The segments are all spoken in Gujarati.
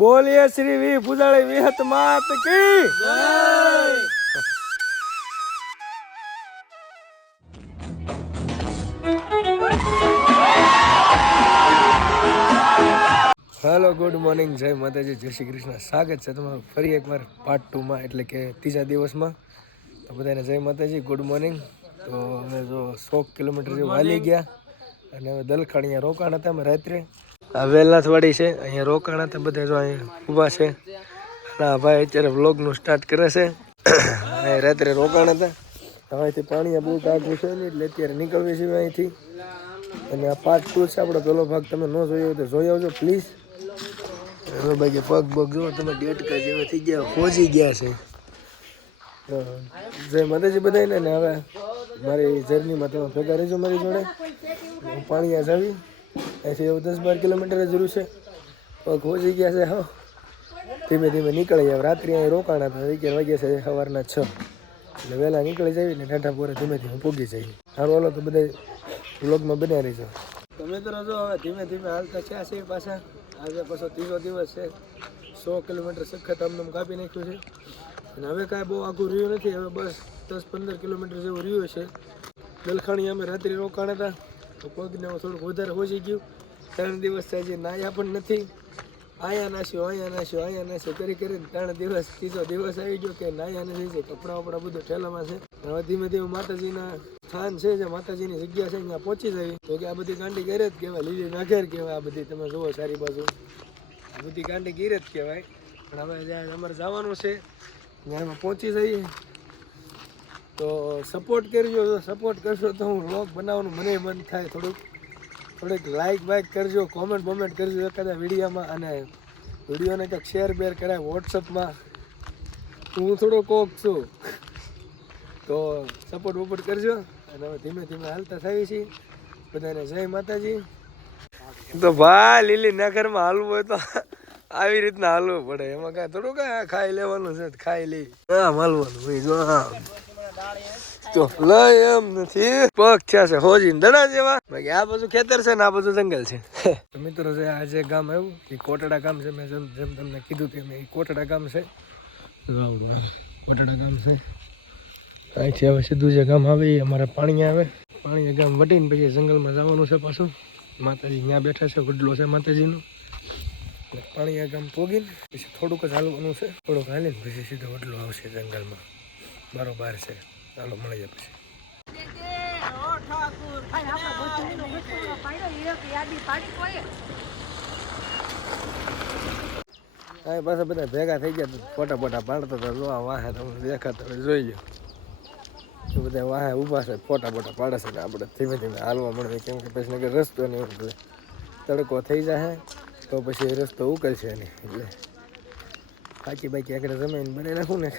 બોલીએ શ્રી વી પૂજાળી વિહત માત કી જય। હેલો ગુડ મોર્નિંગ, જય માતાજી, જય શ્રી કૃષ્ણ। સ્વાગત છે તમારું ફરી એકવાર પાર્ટ 2 માં, એટલે કે ત્રીજા દિવસમાં। તો બધાને જય માતાજી, ગુડ મોર્નિંગ। તો અમે જો 100 કિલોમીટર જેવું હાલી ગયા અને હવે દલખાણ અહીંયા રોકાણ હતા અમે રાત્રે। આ વેલાથવાડી છે, અહીંયા રોકાણ હતા બધા, જો અહીંયા ઊભા છે। ના ભાઈ અત્યારે વ્લોગનું સ્ટાર્ટ કરે છે। અહીંયા રાત્રે રોકાણ હતા, હવેથી પાણી બહુ કાઢવું છે ને એટલે અત્યારે નીકળવી છે અહીંથી। અને આ પાર્ટ 2 છે આપણો, પેલો ભાગ તમે ન જોયો હોય તો જોઈ આવજો પ્લીઝ। હવે બાકી પગ પગ જુઓ તમે, ડેટકા જેવા થઈ ગયા, પહોંચી ગયા છે। જય માતાજી બધાને। ને હવે મારી જર્નીમાં તમે ભેગા રહેજો મારી જોડે। હું પાણી જાવી અહીંથી એવું 10-12 કિલોમીટર જરૂર છે, પગ પહોંચી ગયા છે। હા, ધીમે ધીમે નીકળી જાય। રાત્રે અહીં રોકાણા હતા, 11 વાગ્યા છે, સવારના 6, એટલે વહેલા નીકળી જાય ને ઠાઠાપુરે ધીમે ધીમે પૂગી જાય। સારું હાલો તો બધા વ્લોગમાં બન્યા રહીજો। તો મિત્રો જો હવે ધીમે ધીમે હાલતા છે પાછા। આજે પાછો ત્રીજો દિવસ છે, 100 કિલોમીટર સખત અમને કાપી નાખ્યું છે। અને હવે કાંઈ બહુ આઘું રહ્યું નથી, હવે બસ 10-15 કિલોમીટર જેવું રહ્યું છે। દલખાણી અમે રાત્રે રોકાણ હતા તો પગને થોડુંક વધારે પહોંચી ગયું। 3 દિવસ હજી નાયા પણ નથી, અહીંયા નાસ્યો કરી કરીને 3 દિવસ, ત્રીજો દિવસ આવી ગયો કે નાયા નથી છે, કપડાં વપડા બધું ઠેલામાં છે। હવે ધીમે ધીમે માતાજીના સ્થાન છે, જે માતાજીની જગ્યા છે અહીંયા પહોંચી જાય તો કે આ બધી ગાંડી ગેરે જ કહેવાય, લીલી નાગેર કહેવાય। આ બધી તમે જુઓ સારી બાજુ, આ બધી ગાંડી ગીરે જ કહેવાય। પણ હવે જ્યાં અમારે જવાનું છે ત્યાં એમાં પહોંચી જઈએ તો સપોર્ટ કરજો। જો સપોર્ટ કરશો તો હું વ્લોગ બનાવવાનું મને મન થાય। થોડીક લાઇક બાઇક કરજો, કોમેન્ટ બોમેન્ટ કરજો એખાદા વિડીયોમાં, અને વિડીયોને કંઈક શેર બેર કરાય વોટ્સઅપમાં। હું થોડો કોક છું તો સપોર્ટ વપોર્ટ કરજો। અને હવે ધીમે ધીમે હાલતા થઈએ છીએ બધાને જય માતાજી। તો ભાઈ લીલી નગરમાં હાલવું હોય તો આવી રીતના હાલવું પડે, એમાં કાંઈ થોડું કાંઈ ખાઈ લેવાનું છે, ખાઈ લઈ આમ હાલવાનું ભાઈ। જો આમ તો લઈ એમ નથી, પગ થયા છે હોજીને દડા જેવા। બાકી આ બધું ખેતર છે ને આ બધું જંગલ છે। મિત્રો છે આ જે ગામ આવ્યું એ કોટડા ગામ છે। મેં જેમ તમને કીધું કે એ કોટડા ગામ છે, કોટડા ગામ છે। અહીંથી હવે સીધું જે ગામ આવે એ અમારા પાણી આવે, પાણી ગામ વટીને પછી જંગલમાં જવાનું છે પાછું। માતાજી ત્યાં બેઠા છે, વડલો છે માતાજીનો। પાણી ગામ પોગીને પછી થોડુંક જ હાલવાનું છે, થોડુંક હાલીને પછી સીધો વડલો આવશે જંગલમાં, બરોબર છે। ચાલો મળી જાય પછી। હા પાછા બધા ભેગા થઈ ગયા, ફોટા ફોટા પાડતા હતા। જોવા વાહે તમને દેખાતા હોય, જોઈ લો એ બધા વાહે ઊભા છે, ફોટા ફોટા પાડે છે ને આપણે ધીમે ધીમે હાલવા મળે, કેમ કે પછી નગર રસ્તો નહીં, એટલે તડકો થઈ જાય તો પછી રસ્તો ઉકલશે નહીં, એટલે હાકી બાકી આગળ જમીન બનાવી નાખું ને,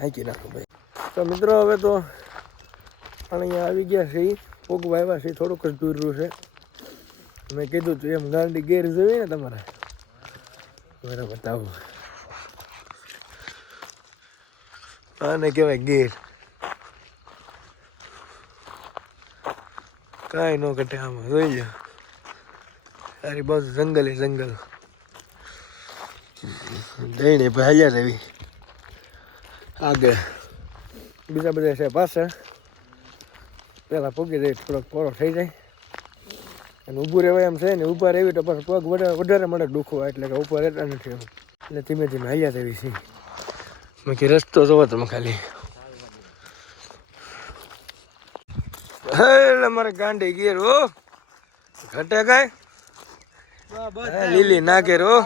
હાકી નાખું ભાઈ। તો મિત્રો હવે તો અહીંયા આવી ગયા છે, પોગવા આવ્યા છે, થોડુંક જ દૂર રહ્યું છે। મેં કીધું તું એમ ગાંડી ગેર જોઈ ને તમારે, બરાબર બતાવું, આને કહેવાય ગેર, કાંઈ ન ઘટે આમાં, જોઈ લો સારી બાજુ જંગલ એ જંગલ। દઈને ભાઈ રવી આગળ, બીજા બધા છે પાછળ, પેલા પગી જાય થોડોક પોરો થઈ જાય અને ઊભું રહેવાય એમ છે ને, ઊભા રહેવી તો પાછું પગ વધારે મળે દુખવા, એટલે કે ઉપર રહેતા નથી એમ, એટલે ધીમે ધીમે હાલ્યા દેવી છે। બાકી રસ્તો જોવો તમે ખાલી, એટલે મારે ગાંડી ગેર હો ઘટે કાંઈ, લીલી નાગેર હો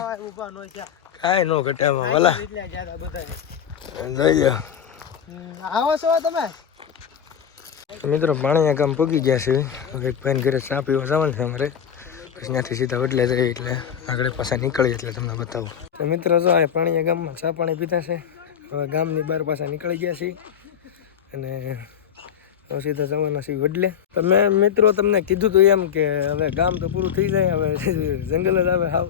કાંઈ ન ઘટે આમાં વાલા, જોઈ લો આવો છો તમે। મિત્રો પાણી ગામ પગી ગયા છે, એક ભાઈને ઘરે ચા પીવા જવાનું છે અમારે, પછી ત્યાંથી સીધા વડલે જઈએ એટલે આગળ પાછા નીકળીએ એટલે તમને બતાવું। તો મિત્રો જો આ પાણી ગામમાં ચા પાણી પીતા છે, હવે ગામની બહાર પાછા નીકળી ગયા છીએ અને સીધા જવાના છીએ વડલે। તો મેં મિત્રો તમને કીધું હતું એમ કે હવે ગામ તો પૂરું થઈ જાય, હવે જંગલ જ આવે હાવ।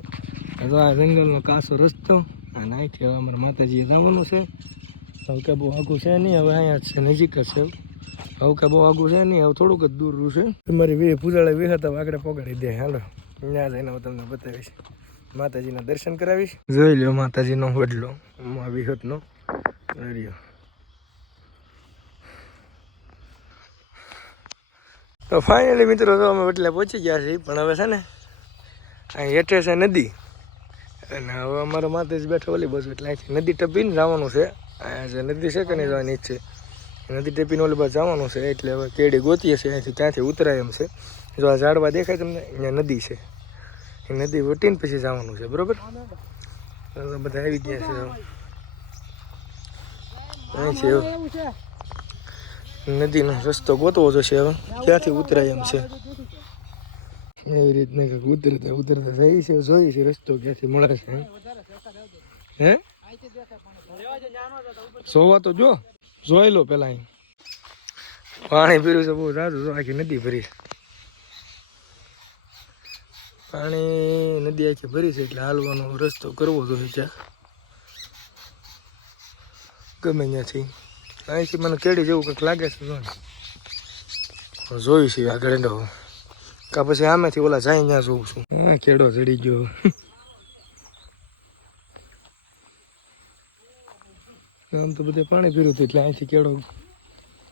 તો આ જંગલનો કાસો રસ્તો અને અહીંથી હવે અમારે માતાજીએ જવાનું છે। હવે કે બહુ આઘું છે નહીં, હવે અહીંયા છે નજીક જ છે, હવે કે બહુ આઘું છે નહીં, હવે થોડુંક જ દૂર રહ્યું છે। તમારી પૂજાળે વિહત આગળ પગાડી દે, હાલો ત્યાં જઈને હું તમને બતાવીશ। માતાજીના દર્શન કરાવીશ. જોઈ લો માતાજીનો વડલો વિહતનો રહ્યો. તો ફાઇનલી મિત્રો તો અમે વડલે પહોંચી ગયા છીએ, પણ હવે છે ને અહીં હેઠે છે નદી, અને હવે અમારો માતાજી બેઠો ઓલી બાજુ, એટલે અહીંથી નદી ટપીને જવાનું છે. અહીંયા જે નદી છે કે નહીં જવાની છે, નદી ટપીને ઓલી બાજુ જવાનું છે. એટલે હવે કેડી ગોતીએ છીએ અહીંથી, ત્યાંથી ઉતરાય એમ છે. જો આ ઝાડવા દેખાય તમને, અહીંયા નદી છે, એ નદી વટીને પછી જવાનું છે. બરોબર, બધા આવી ગયા છે. અહીં છે નદીનો રસ્તો ગોતવો જશે. હવે ક્યાંથી ઉતરાય એમ છે, એવી રીતના કંઈક ઉતરતા ઉતરતા જઈ છે. જોઈ છે રસ્તો ક્યાંથી મળે છે. હે સોવા તો જોઈ લો પેલા. અહીં પાણી પીરું છે બહુ સારું. જો આખી નદી ભરી, પાણી નદી આખી ભરી છે, એટલે હાલવાનો રસ્તો કરવો જોઈએ ત્યાં ગમે ત્યાંથી. અહીંથી મને કેડી જેવું કંઈક લાગે છે. જોયું છે આગળ એંડો કા પછી આમેથી ઓલા જાય ત્યાં જોઉં છું. હા, કેડો ચડી ગયો. આમ તો બધે પાણી પીરું હતું, એટલે અહીંથી કેડો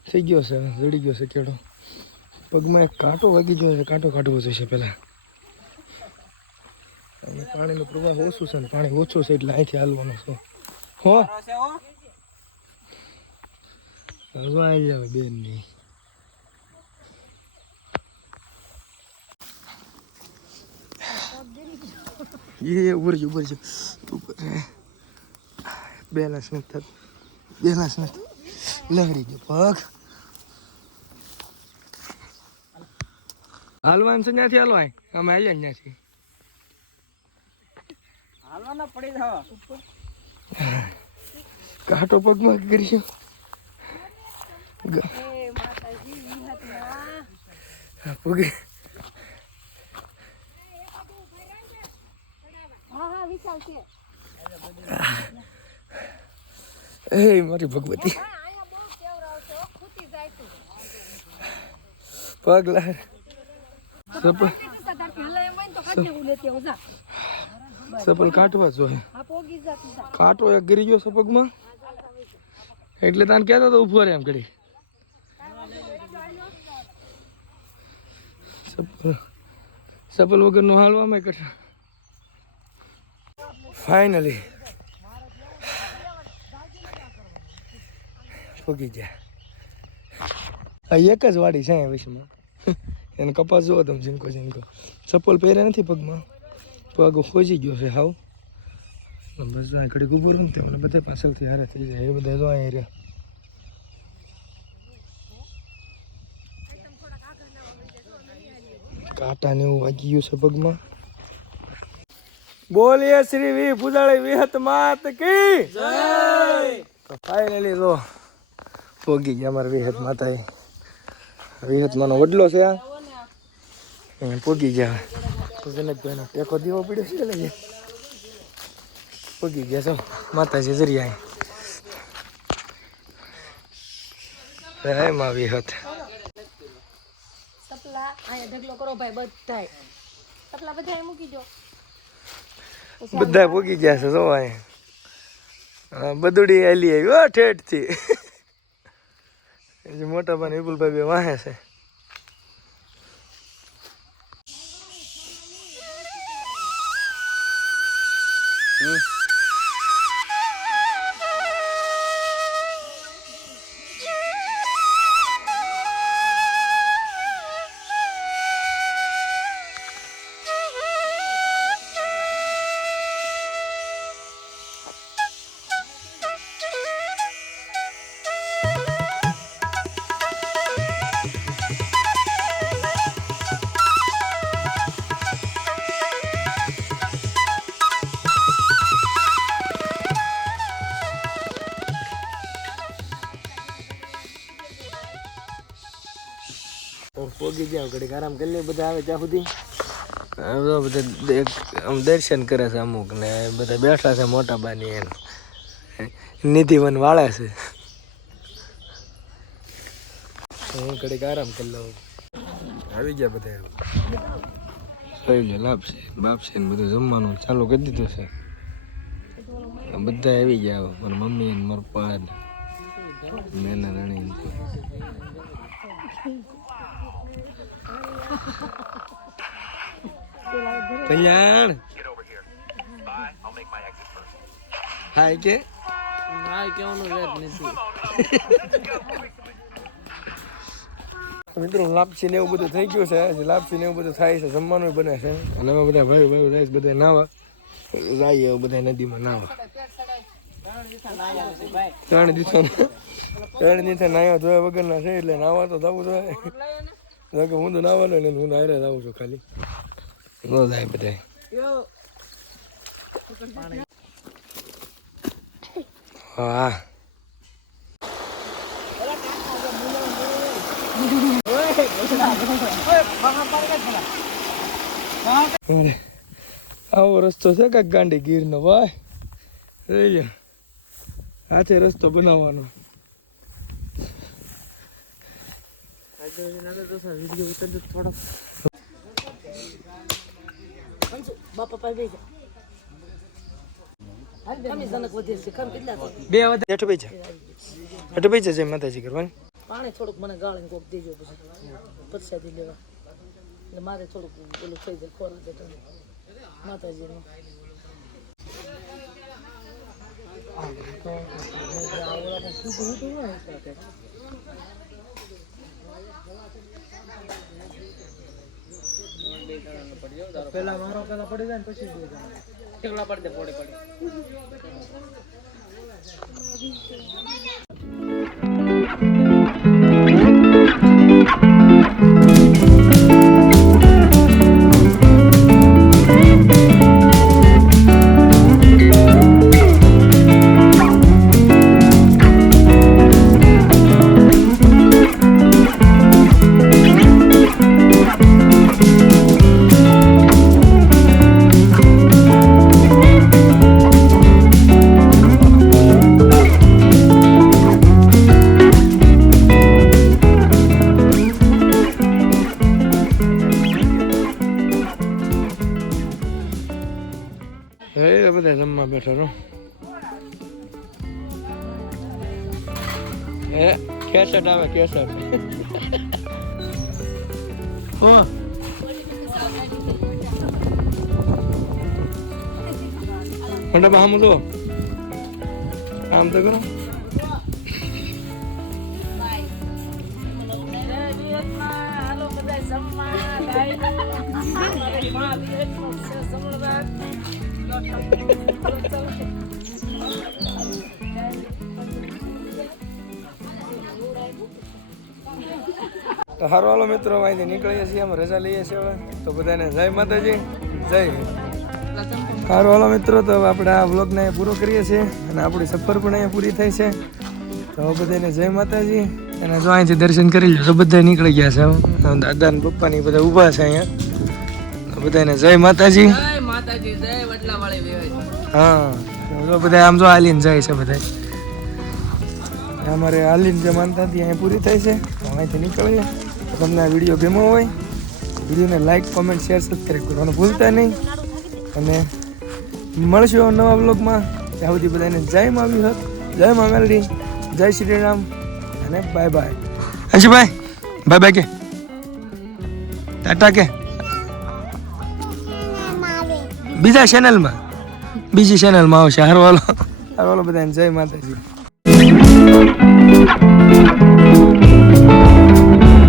થઈ ગયો છે, જડી ગયો છે કેડો. પગમાં એક કાંટો વાગી ગયો છે, કાંટો કાઢવો જોઈશે પહેલાં. અને પાણીનો પ્રવાહ ઓછું છે ને પાણી ઓછું છે, એટલે અહીંથી હાલવાનું છે. હો હવે આવી જાવ બેન ની. એ ઉભર છે બેલેન્સ નથી થતું, બેલેન્સ નથી, લહરી ગયો પગ. હાલવાનું છે ત્યાંથી હાલવાય, અમે આવીએ ત્યાંથી હાલવાના પડી જાવ. કાંટો પગમાં કરીશું. પગે એ મારી ભગવતી પગ લાર સપલ કાઢવા જોઈએ. કાંટો એક ગરી ગયો છે પગમાં, એટલે તને કહેતો તો ઉભો રહે એમ ઘડી. સપલ વગરનો હાલવામાં કઠા. ફાઇનલી પગી ગયા. આ એક જ વાડી છે અહીંયા વિશમાં. એને કપાસ જોવો તમે, ઝીણકો ચપ્પલ પહેર્યા નથી પગમાં, પગ ખોજી ગયો છે હાવ. બસ જો અહીં ઘડી ઉભો રહું ને મને બધા પાછળથી હારે થઈ જાય. એ બધા જો અહીં રહ્યા. કાંટા ને એવું વાગી ગયું છે પગમાં. બોલીએ શ્રી વી ફુદાળી વિહત માત કી જય. ફાઇનલી જો પોગી ગયા અમારા વિહત માતા. વિહત માનો વડલો છે આ, પોગી ગયા. તો જનકભાઈનો ટેકો દેવો પડ્યો છે. લઈએ પોગી ગયા છો માતાજી જરિયા. માં વિહત બધા પોગી ગયા છે. જોવાય બદુડી આલી આવી ઠેઠ થી. મોટા ભાઈ વિપુલભાઈ બે વાહે છે. પોગી જાવ ઘડીક આરામ કરી લે. બધા આવે ત્યાં સુધી બધા દર્શન કરે છે અમુક, ને બધા બેઠા છે મોટા બાની એને નિધિવન વાળે છે. હું ઘડીક આરામ કરી લઉં. આવી ગયા બધા ખાઈ લે લાપસી બાપસી ને બધું જમવાનું ચાલુ કરી દીધું છે. બધા આવી ગયા મારા મમ્મી ને મારા પપ્પા મેના રાણી કલ્યાણ હાય કે મિત્રો લાપસી ને એવું બધું થઈ ગયું છે. લાપસી ને એવું બધું થાય છે, જમવાનું બને છે. અને હવે બધા ભાઈ જાય બધા નાવા જઈએ બધા નદીમાં નાવા. 3 દિવસ નાયા ધોયા વગરના છે એટલે નાવા તો જવું જોઈએ. હું તો નાવાનો ને હું નાયરે જાઉં છું ખાલી ન જાય બધા. હા આવો રસ્તો છે કાંઈક ગાંડી ગીરનો ભાઈ. જોઈ હાથે રસ્તો બનાવવાનો. જય માતાજી કરવાની. પાણી થોડુંક મને ગાળીને કોક દેજો પછી પરસાદી લેવા એટલે મારે થોડુંક ઓલું થઈ જાય ખોરાક દેતો માતાજીનું. પેલા મારો પેલા પડી જાય ને પછી એકલા પડી દે પોડે પડી. બધા જમવા બેઠા રહો. કેસેટ આવે કેસેટ. આમ તો આમ તો કરો. તો હારો હાલો મિત્રો અહીંથી નીકળીએ છીએ, અમે રજા લઈએ છીએ હવે. તો બધાને જય માતાજી, જય હારો હાલો મિત્રો. તો આપણે આ વ્લોગને પૂરો કરીએ છીએ અને આપણી સફર પણ અહીંયા પૂરી થઈ છે. તો બધાને જય માતાજી. અને જો અહીંથી દર્શન કરી લો તો બધા નીકળી ગયા છે. દાદા ને પપ્પા ની બધા ઊભા છે અહીંયા. બધાને જય માતાજી. હા બધા આમ જો હાલીને જાય છે બધા. અમારે હાલીને જે માનતા હતી અહીંયા પૂરી થાય છે. અહીંથી નીકળીએ. તમને આ વિડીયો ગમ્યો હોય વિડીયોને લાઈક કોમેન્ટ શેર સબસ્ક્રાઈબ કરવાનું ભૂલતા નહીં. અને મળશું નવા બ્લોગમાં. ત્યાં સુધી બધાને જય મા વિહત, જય મા મેલડી, જય શ્રી રામ અને બાય બાય. અંશુભાઈ બાય બાય કે ટાટા કે બીજી ચેનલમાં આવશે. હારો હાલો બધાને જય માતાજી.